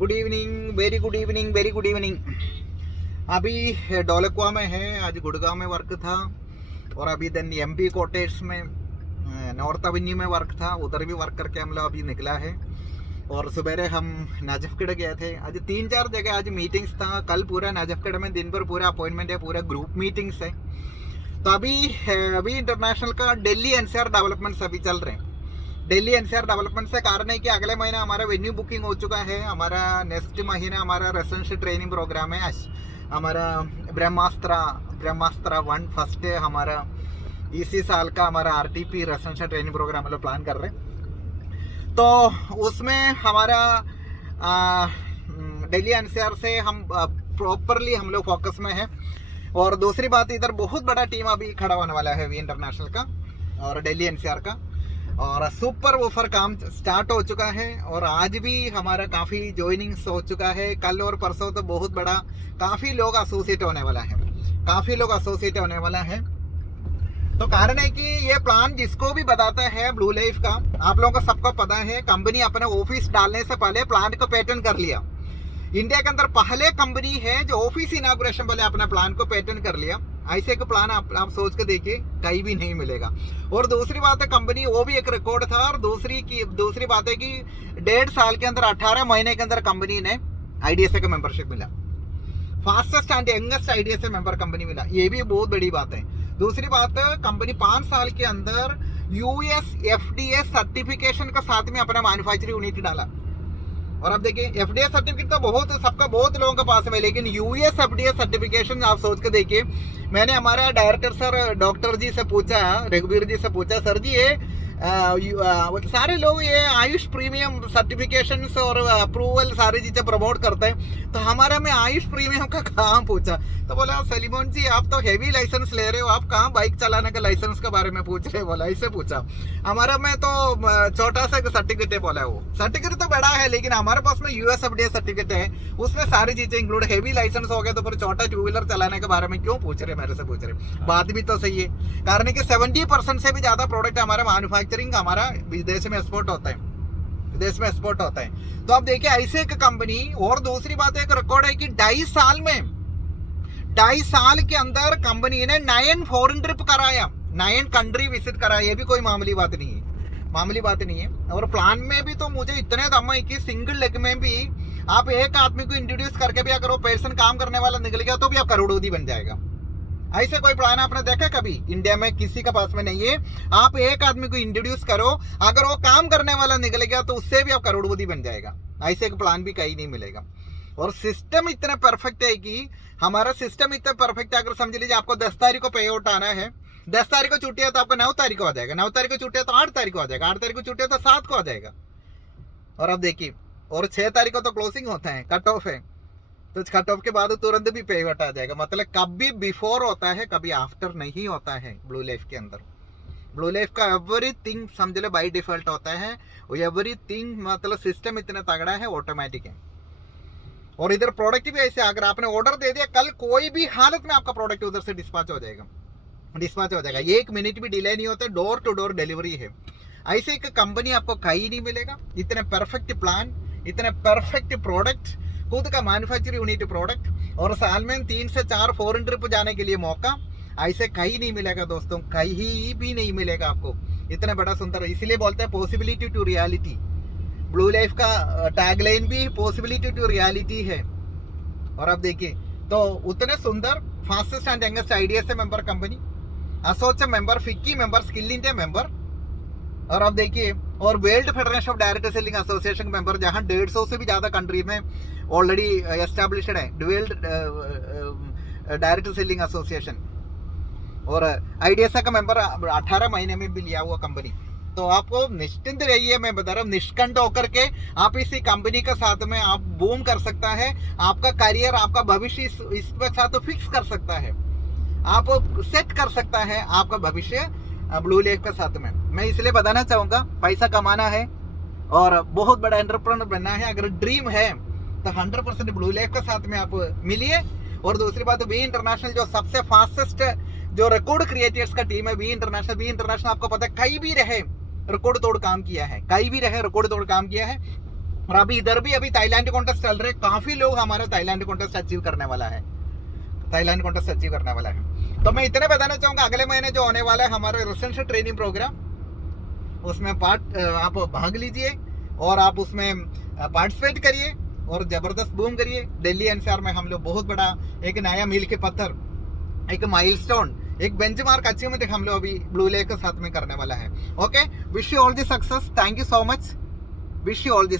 Good evening, very good evening, very good evening. अभी डोलकवा में है, आज गुड़गांव में वर्क था और अभी देन एमपी कॉटेज में नॉर्थ एवेन्यू में वर्क था, उधर भी वर्क करके हम लोग अभी निकला है। और सुबह हम नाजफगढ़ गए थे। आज 3-4 जगह आज मीटिंग्स था। कल पूरा नाजफगढ़ में दिन भर पूरा अपॉइंटमेंट है, पूरा ग्रुप मीटिंग्स है। तो अभी इंटरनेशनल का दिल्ली एनसीआर डेवलपमेंट्स अभी चल रहे हैं। दिल्ली एनसीआर डेवलपमेंट से कारण है कि अगले महीने हमारा वेन्यू बुकिंग हो चुका है। हमारा नेक्स्ट महीने हमारा रेसिडेंशियल ट्रेनिंग प्रोग्राम है। हमारा ब्रह्मास्त्र 1 फर्स्ट है हमारा इसी साल का हमारा आरटीपी रेसिडेंशियल ट्रेनिंग प्रोग्राम हम लोग प्लान कर रहे हैं। तो उसमें हमारा दिल्ली एनसीआर से हम प्रॉपरली हम लोग फोकस में है। और दूसरी बात, इधर बहुत बड़ा टीम अभी खड़ा होने वाला है वी इंटरनेशनल का और दिल्ली एनसीआर का। और सुपर वूफर काम स्टार्ट हो चुका है और आज भी हमारा काफ़ी ज्वाइनिंग्स हो चुका है। कल और परसों तो बहुत बड़ा काफ़ी लोग एसोसिएट होने वाला है। तो कारण है कि ये प्लान जिसको भी बताता है ब्लू लाइफ का, आप लोगों को सबको पता है, कंपनी अपने ऑफिस डालने से पहले प्लान को पेटेंट कर लिया। इंडिया के अंदर पहले कंपनी है जो ऑफिस इनॉग्रेशन पहले अपने प्लान को पेटेंट कर लिया। ऐसे का प्लान आप सोच के देखिए, कहीं भी नहीं मिलेगा। और दूसरी बात है, कंपनी वो भी एक रिकॉर्ड था। और दूसरी बात है कि 1.5 साल के अंदर 18 महीने के अंदर कंपनी ने आईडीएसए का मेंबरशिप मिला। Fastest and youngest IDSA member company मिला, ये भी बहुत बड़ी बात है। दूसरी बात, कंपनी 5 साल के अंदर यूएस एफडीए सर्टिफिकेशन का साथ में अपना मैन्युफैक्चरिंग यूनिट डाला। और अब देखिए, एफडीए सर्टिफिकेट तो बहुत लोगों के पास में, लेकिन यूएस एफडीए सर्टिफिकेशन आप सोच के देखिए। मैंने हमारा डायरेक्टर सर डॉक्टर जी से पूछा, रघुवीर जी से पूछा, सर जी ये सारे लोग ये आयुष प्रीमियम सर्टिफिकेशन और अप्रूवल सारी चीजें प्रमोट करते हैं, तो हमारा में आयुष प्रीमियम का कहाँ पूछा। तो बोला, सलीमोन जी आप तो हेवी लाइसेंस ले रहे हो, आप कहाँ बाइक चलाने का लाइसेंस के बारे में पूछ रहे हो? बोला, इससे पूछा। हमारा में तो छोटा सा सर्टिफिकेट है। बोला, वो सर्टिफिकेट तो बड़ा है, लेकिन हमारे पास में यूएस एफडीए सर्टिफिकेट है, उसमें सारी चीजें इंक्लूड। हेवी लाइसेंस हो गया तो फिर छोटा 2 व्हीलर चलाने के बारे में क्यों पूछ रहे, मेरे से पूछ रहे? बात भी तो सही है। कारण है कि 70% से भी ज्यादा प्रोडक्ट हमारा मैन्युफैक्चरिंग हमारा विदेश में एक्सपोर्ट होता है। तो आप देखिए, ऐसे एक कंपनी। और दूसरी बात, एक रिकॉर्ड है कि 2.5 साल के अंदर कंपनी ने 9 फॉरेन ट्रिप कराया, 9 कंट्री विजिट कराया। ये भी कोई मामूली बात नहीं है। और प्लान में भी तो मुझे इतने दम है कि सिंगल लेग में भी आप एक आदमी को इंट्रोड्यूस करके भी अगर वो पर्सन काम करने वाला निकल गया तो भी आप करोड़पति बन जाएगा। ऐसे कोई प्लान आपने देखा कभी? इंडिया में किसी का पास में नहीं है। आप एक आदमी को इंट्रोड्यूस करो, अगर वो काम करने वाला निकल गया तो उससे भी आप करोड़पति बन जाएगा। ऐसे एक प्लान भी कहीं नहीं मिलेगा। और सिस्टम इतना परफेक्ट है कि हमारा सिस्टम इतना परफेक्ट है, अगर समझ लीजिए आपको 10 तारीख को पे आउट आना है, 10 तारीख को छुट्टी है तो आपको 9 तारीख को आ जाएगा, 9 तारीख को छुट्टी है तो 8 तारीख को आ जाएगा, 8 तारीख को छुट्टी है तो 7 को आ जाएगा। और अब देखिए, और 6 तारीख को तो क्लोजिंग होता है, कट ऑफ है, तो कट ऑफ के बाद तुरंत भी पे आउट आ जाएगा। मतलब कभी बिफोर होता है, कभी आफ्टर नहीं होता है ब्लू लाइफ के अंदर। ब्लू लाइफ का एवरीथिंग समझ लो बाई डिफॉल्ट होता है। एवरीथिंग मतलब सिस्टम इतना तगड़ा है, ऑटोमेटिक है। और इधर प्रोडक्ट भी ऐसे, अगर आपने ऑर्डर दे दिया, कल कोई भी हालत में आपका प्रोडक्ट उधर से डिस्पैच हो जाएगा। 1 मिनट भी डिले नहीं होता, डोर टू डोर डिलीवरी है। ऐसे एक कंपनी आपको कहीं नहीं मिलेगा। इतने परफेक्ट प्लान, इतने परफेक्ट प्रोडक्ट, खुद का मैन्युफैक्चरिंग यूनिट प्रोडक्ट, और साल में 3 से 4 फॉरेन ट्रिप जाने के लिए मौका, ऐसे कहीं नहीं मिलेगा दोस्तों, कहीं भी नहीं मिलेगा आपको। इतना बड़ा सुंदर, इसलिए बोलते हैं possibility to reality. Blue life का टैगलाइन भी पॉसिबिलिटी टू रियलिटी है। और अब देखिए, तो उतने सुंदर fastest and youngest IDSA member company, ASSOCHAM member, FICCI member, skill India member. और अब देखिए, और world federation of direct selling association member, जहां 150 से भी ज्यादा कंट्री में ऑलरेडी एस्टैब्लिश्ड है वर्ल्ड डायरेक्ट सेलिंग एसोसिएशन। और आईडीएसए का मेंबर 18 महीने में भी लिया हुआ कंपनी। तो आपको निश्चिंत रहिए, मैं बता रहा हूँ, निष्कंठ होकर के आप इसी कंपनी के साथ में आप बूम कर सकता है। आपका करियर, आपका भविष्य इसके साथ फिक्स कर सकता है, आप सेट कर सकता है आपका भविष्य ब्लू लाइफ के साथ में। मैं इसलिए बताना चाहूंगा, पैसा कमाना है और बहुत बड़ा एंटरप्रेन्योर बनना है, अगर ड्रीम है तो 100% ब्लू लाइफ के साथ में आप मिलिए। और दूसरी बात, वी इंटरनेशनल जो सबसे फास्टेस्ट जो रिकॉर्ड क्रिएटर्स का टीम है, वी इंटरनेशनल आपको पता है कहीं भी रहे रिकॉर्ड तोड़ काम किया है, और अभी इधर भी अभी थाईलैंड कॉन्टेस्ट चल रहे, काफी लोग हमारा थाईलैंड कॉन्टेस्ट अचीव करने वाला है, थाईलैंड कॉन्टेस्ट अचीव करने वाला है। तो मैं इतने बताना चाहूंगा, अगले महीने जो होने वाला है हमारा रेसिडेंशियल ट्रेनिंग प्रोग्राम, उसमें आप भाग लीजिए और आप उसमें पार्टिसिपेट करिए और जबरदस्त बूम करिए। दिल्ली एनसीआर में हम लोग बहुत बड़ा एक नया मील के पत्थर, एक माइलस्टोन, एक बेंचमार्क अचीवमेंट हम लोग अभी ब्लू लेक के साथ में करने वाला है। Okay, wish you all the success, thank you so much, wish you all the